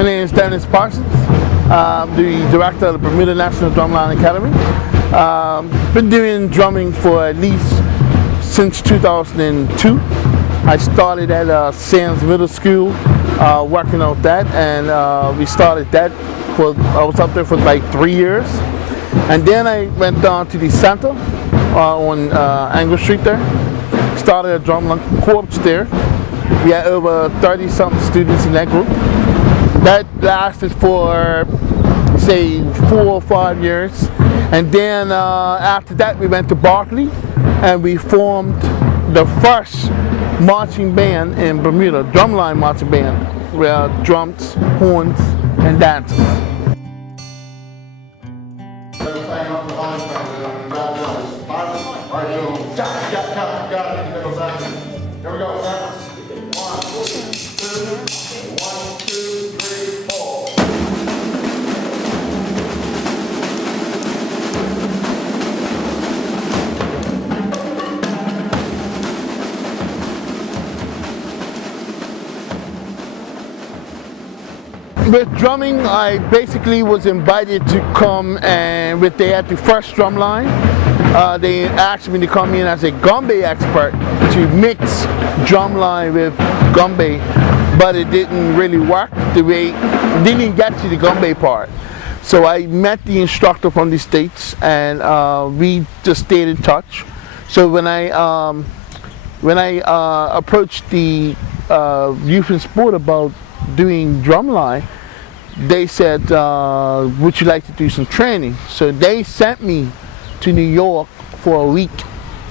My name is Parsons. I'm the director of the Bermuda National Drumline Academy. Been doing drumming for at least since 2002. I started at Sands Middle School working on that, and we started that I was up there for like 3 years. And then I went down to the center on Angle Street there. Started a drum corps there. We had over 30-something students in that group. That lasted for, say, 4 or 5 years. And then after that, we went to Berkeley and we formed the first marching band in Bermuda, drumline marching band, where drums, horns, and dances. Here we go, sir. 1, 2, 3, 4. With drumming, I basically was invited to come and they had the first drumline. They asked me to come in as a gumbe expert to mix drumline with gumbe, but it didn't really work the way, it didn't get to the gumbe part. So I met the instructor from the States and we just stayed in touch. So when I approached the youth and sport about doing drumline, they said, would you like to do some training? So they sent me to New York for a week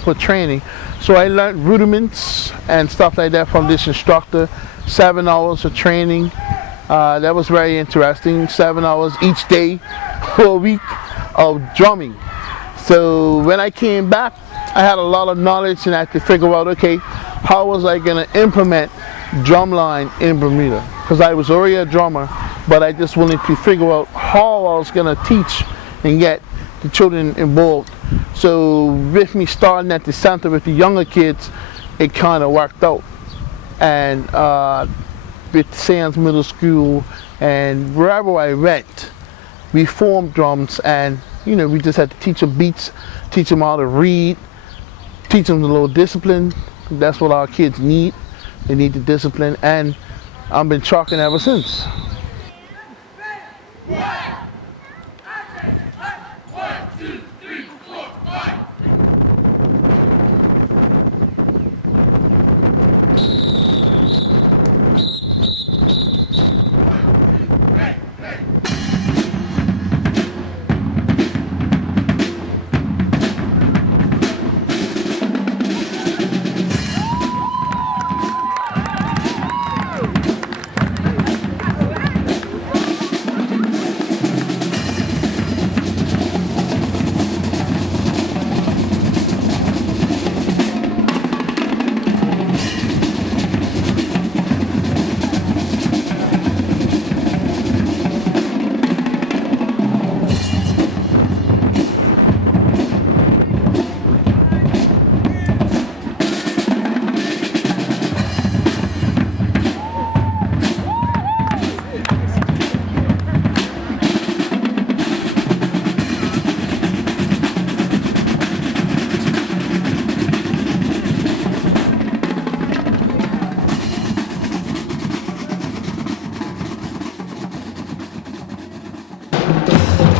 for training. So I learned rudiments and stuff like that from this instructor. 7 hours of training. That was very interesting. 7 hours each day for a week of drumming. So when I came back, I had a lot of knowledge and I had to figure out, okay, how was I going to implement drumline in Bermuda? Because I was already a drummer, but I just wanted to figure out how I was going to teach and get the children involved. So with me starting at the center with the younger kids, it kind of worked out. And with Sands Middle School and wherever I went, we formed drums, and we just had to teach them beats, teach them how to read, teach them a little discipline. That's what our kids need. They need the discipline, and I've been trucking ever since.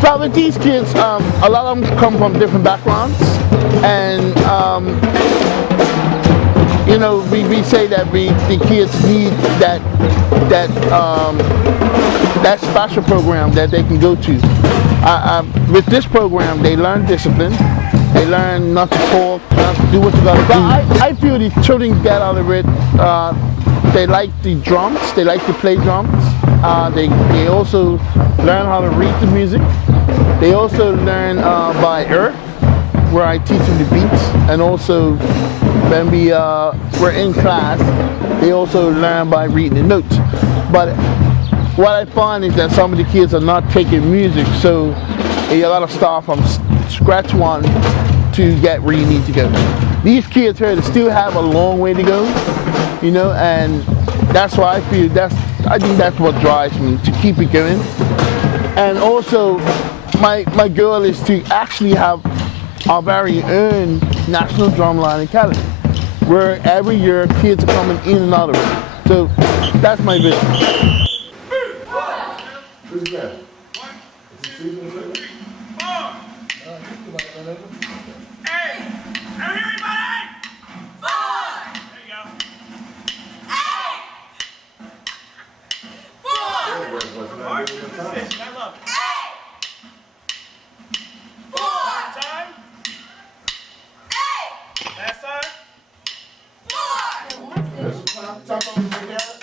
But with these kids, a lot of them come from different backgrounds, and we say that the kids need that special program that they can go to. With this program, they learn discipline, they learn not to talk, not to do what you gotta do. I feel the children get out of it. They like the drums, they like to play drums. They also learn how to read the music. They also learn by ear, where I teach them the beats, and also when we're in class, they also learn by reading the notes. But what I find is that some of the kids are not taking music, so you gotta start from scratch one to get where you need to go. These kids here, they still have a long way to go, and that's why I feel that's I think that's what drives me to keep it going. And also, my goal is to actually have our very own National Drumline Academy, where every year kids are coming in and out of it. So that's my vision. Who's that? 1, 2, 3, 4. Hey, everybody! 4. There you go. 8. 4. March, position. I love it. 8. 4. Time. 8. Last time. 4. Let's top on together.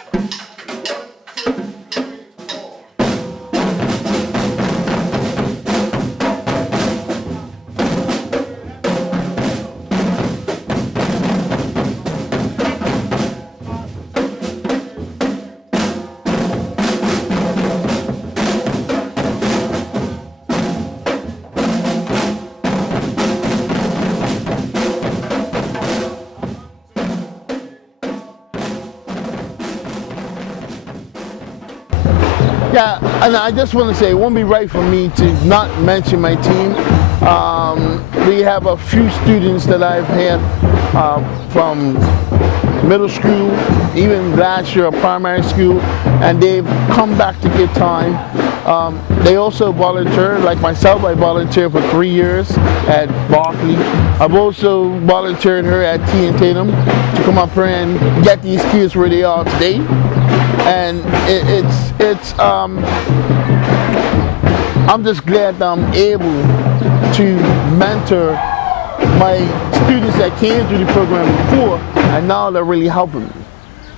Yeah, and I just want to say, it won't be right for me to not mention my team. We have a few students that I've had from middle school, even last year primary school, and they've come back to get time. They also volunteer, like myself. I volunteered for 3 years at Berkeley. I've also volunteered here at T and Tatum to come up here and get these kids where they are today. And I'm just glad that I'm able to mentor my students that came through the program before, and now they're really helping me,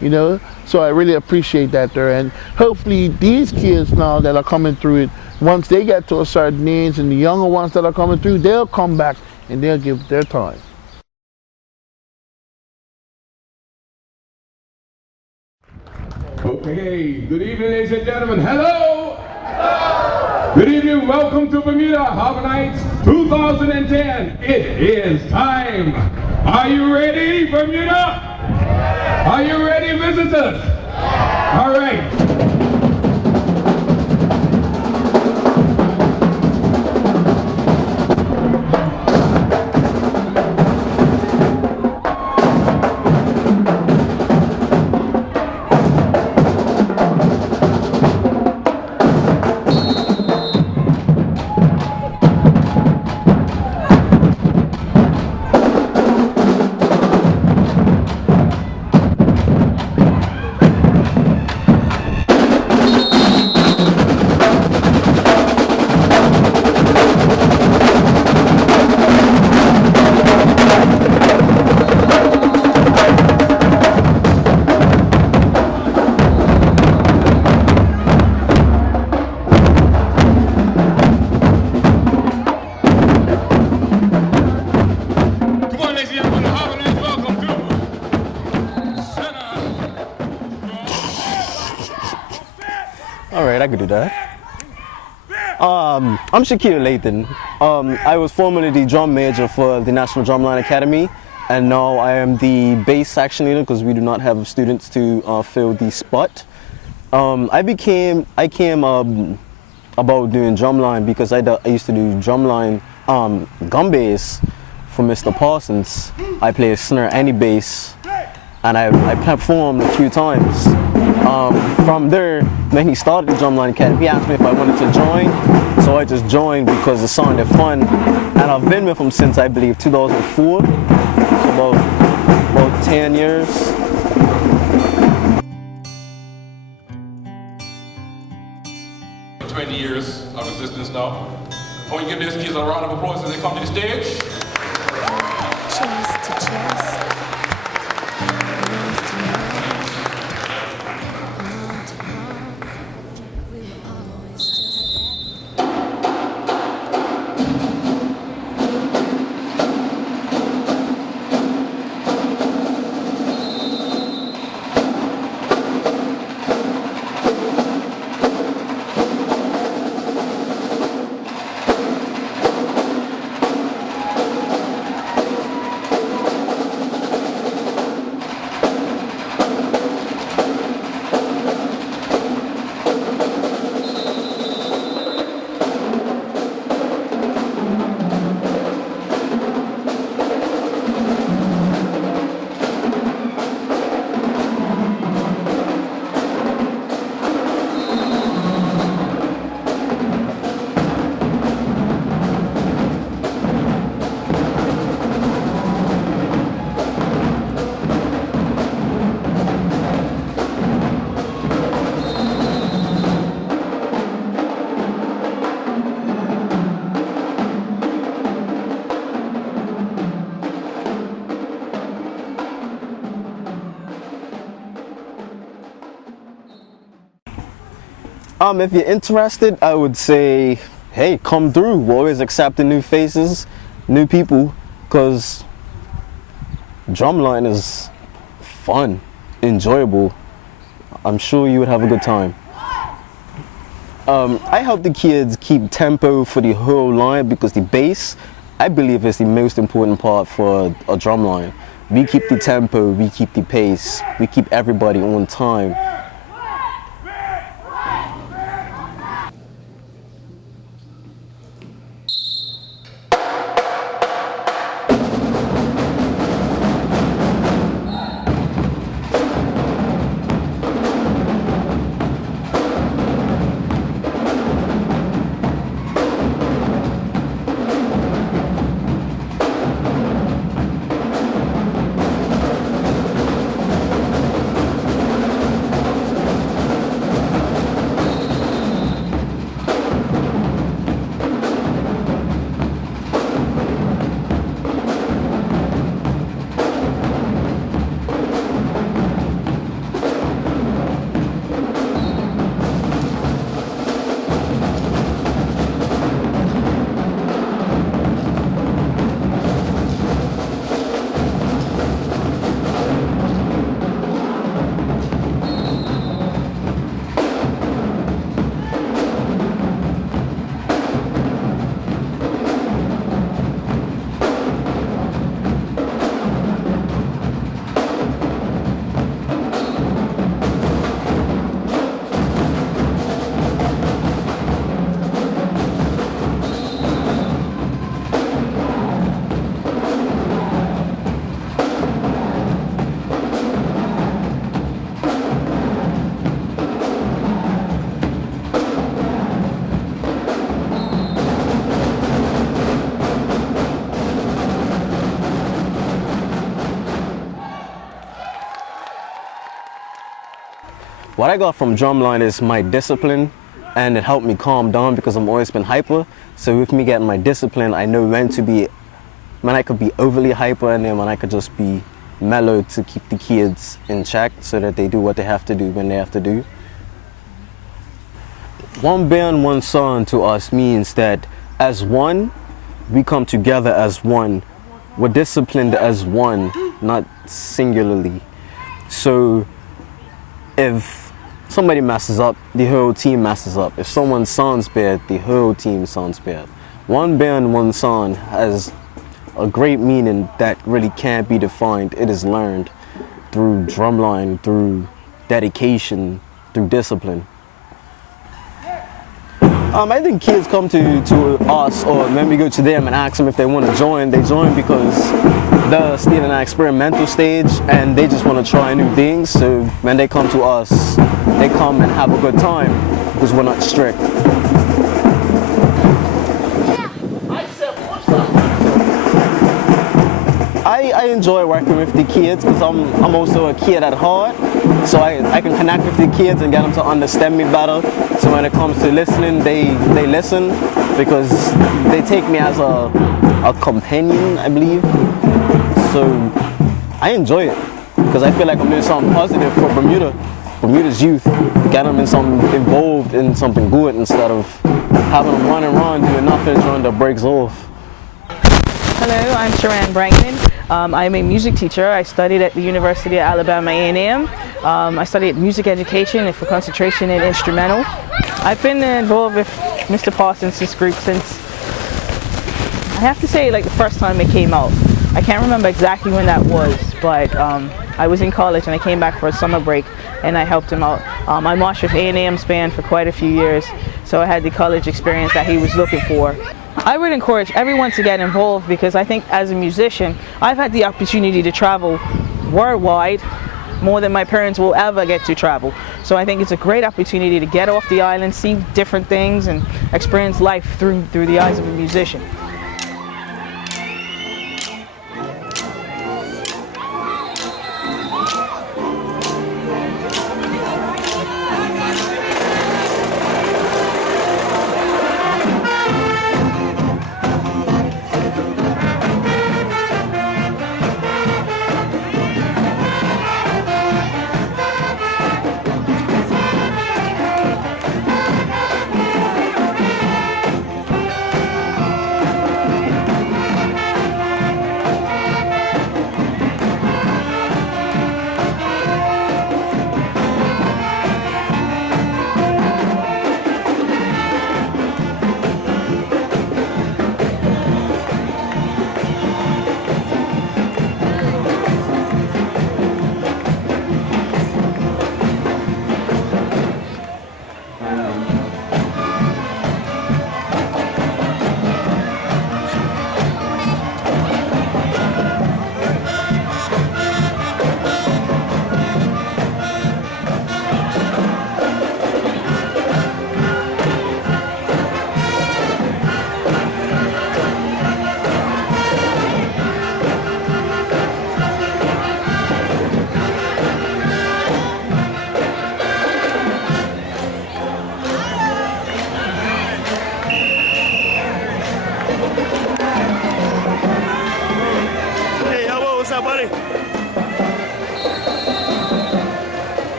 you know. So I really appreciate that there, and hopefully these kids now that are coming through it, once they get to a certain age, and the younger ones that are coming through, they'll come back and they'll give their time. Okay, good evening, ladies and gentlemen. Hello! Hello! Good evening, welcome to Bermuda Harbor Nights 2010. It is time. Are you ready, Bermuda? Are you ready, visitors? All right. I could do that. I'm Shaquille Lathan. I was formerly the drum major for the National Drumline Academy, and now I am the bass section leader because we do not have students to fill the spot. I came about doing drumline because I used to do drumline gum bass for Mr. Parsons. I play snare and bass, and I performed a few times. From there, when he started the Drumline Academy, he asked me if I wanted to join, so I just joined because it sounded fun, and I've been with him since I believe 2004, so about 10 years. Years of existence now. I want to give these kids a round of applause as they come to the stage. Chest to chest. If you're interested, I would say, hey, come through. We're always accepting new faces, new people, because drumline is fun, enjoyable. I'm sure you would have a good time. I help the kids keep tempo for the whole line because the bass, I believe, is the most important part for a drum line. We keep the tempo, we keep the pace, we keep everybody on time. What I got from drumline is my discipline, and it helped me calm down because I'm always been hyper. So with me getting my discipline, I know when I could be overly hyper and then when I could just be mellow to keep the kids in check so that they do what they have to do when they have to do. One band, one song to us means that as one, we come together as one. We're disciplined as one, not singularly. So if somebody messes up, the whole team messes up. If someone sounds bad, the whole team sounds bad. One band, one song has a great meaning that really can't be defined. It is learned through drumline, through dedication, through discipline. I think kids come to us, or when we go to them and ask them if they want to join, they join because they're still in an experimental stage and they just want to try new things. So when they come to us, they come and have a good time because we're not strict. I enjoy working with the kids because I'm also a kid at heart, so I can connect with the kids and get them to understand me better. So when it comes to listening, they listen because they take me as a companion, I believe. So I enjoy it because I feel like I'm doing something positive for Bermuda's youth, get them involved in something good instead of having them run around doing nothing during the breaks off. Hello, I'm Sharan Brangman. I'm a music teacher. I studied at the University of Alabama A&M. I studied music education and for concentration in instrumental. I've been involved with Mr. Parsons' group since, I have to say, like the first time it came out. I can't remember exactly when that was, but I was in college and I came back for a summer break and I helped him out. I marched with A&M's band for quite a few years, so I had the college experience that he was looking for. I would encourage everyone to get involved because I think as a musician, I've had the opportunity to travel worldwide more than my parents will ever get to travel. So I think it's a great opportunity to get off the island, see different things, and experience life through the eyes of a musician.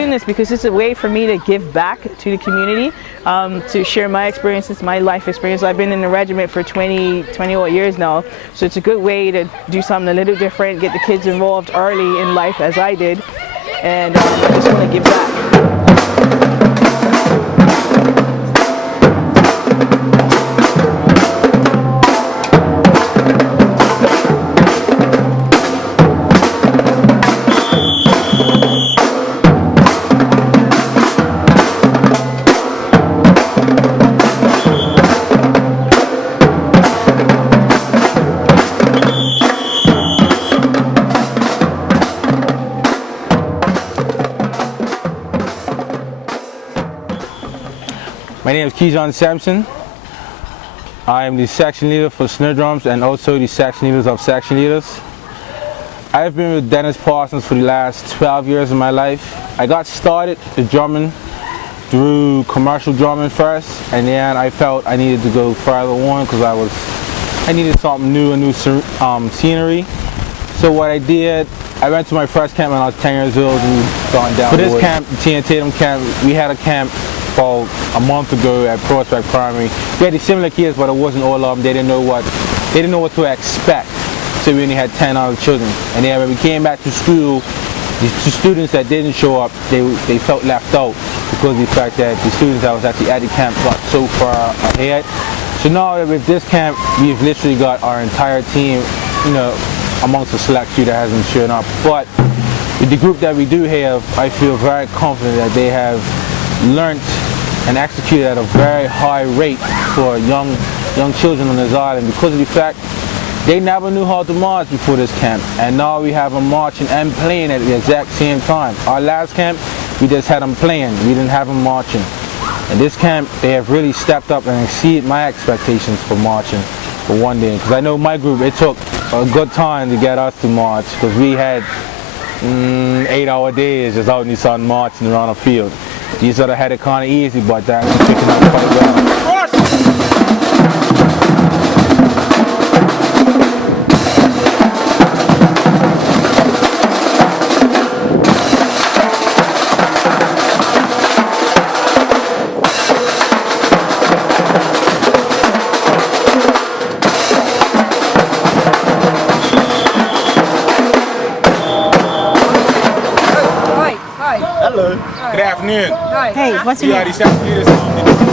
doing this because it's a way for me to give back to the community, to share my experiences, my life experience. I've been in the regiment for 20 odd years now, so it's a good way to do something a little different, get the kids involved early in life as I did, and I just want to give back. My name is Kejon Sampson. I am the section leader for snare drums and also the section leaders of section leaders. I've been with Dennis Parsons for the last 12 years of my life. I got started with drumming through commercial drumming first, and then I felt I needed to go further on because I needed something new, a new scenery. So what I did, I went to my first camp when I was 10 years old and gone down. For this camp, the T and Tatum camp, we had a camp for a month ago at Prospect Primary. We had the similar kids, but it wasn't all of them. They didn't know what to expect. So we only had 10 other children. And then when we came back to school, the students that didn't show up, they felt left out because of the fact that the students that was actually at the camp got so far ahead. So now with this camp, we've literally got our entire team, you know, amongst the select few that hasn't shown up. But with the group that we do have, I feel very confident that they have learned and executed at a very high rate for young children on this island because of the fact they never knew how to march before this camp, and now we have them marching and playing at the exact same time. Our last camp, we just had them playing, we didn't have them marching. And this camp, they have really stepped up and exceeded my expectations for marching for one day. Because I know my group, it took a good time to get us to march because we had 8-hour days just out in the sun marching around a field. You sort of had it kind of easy, but that was picking up quite well. Hello. Good afternoon. Hi. Hey, what's your name? We are the section leaders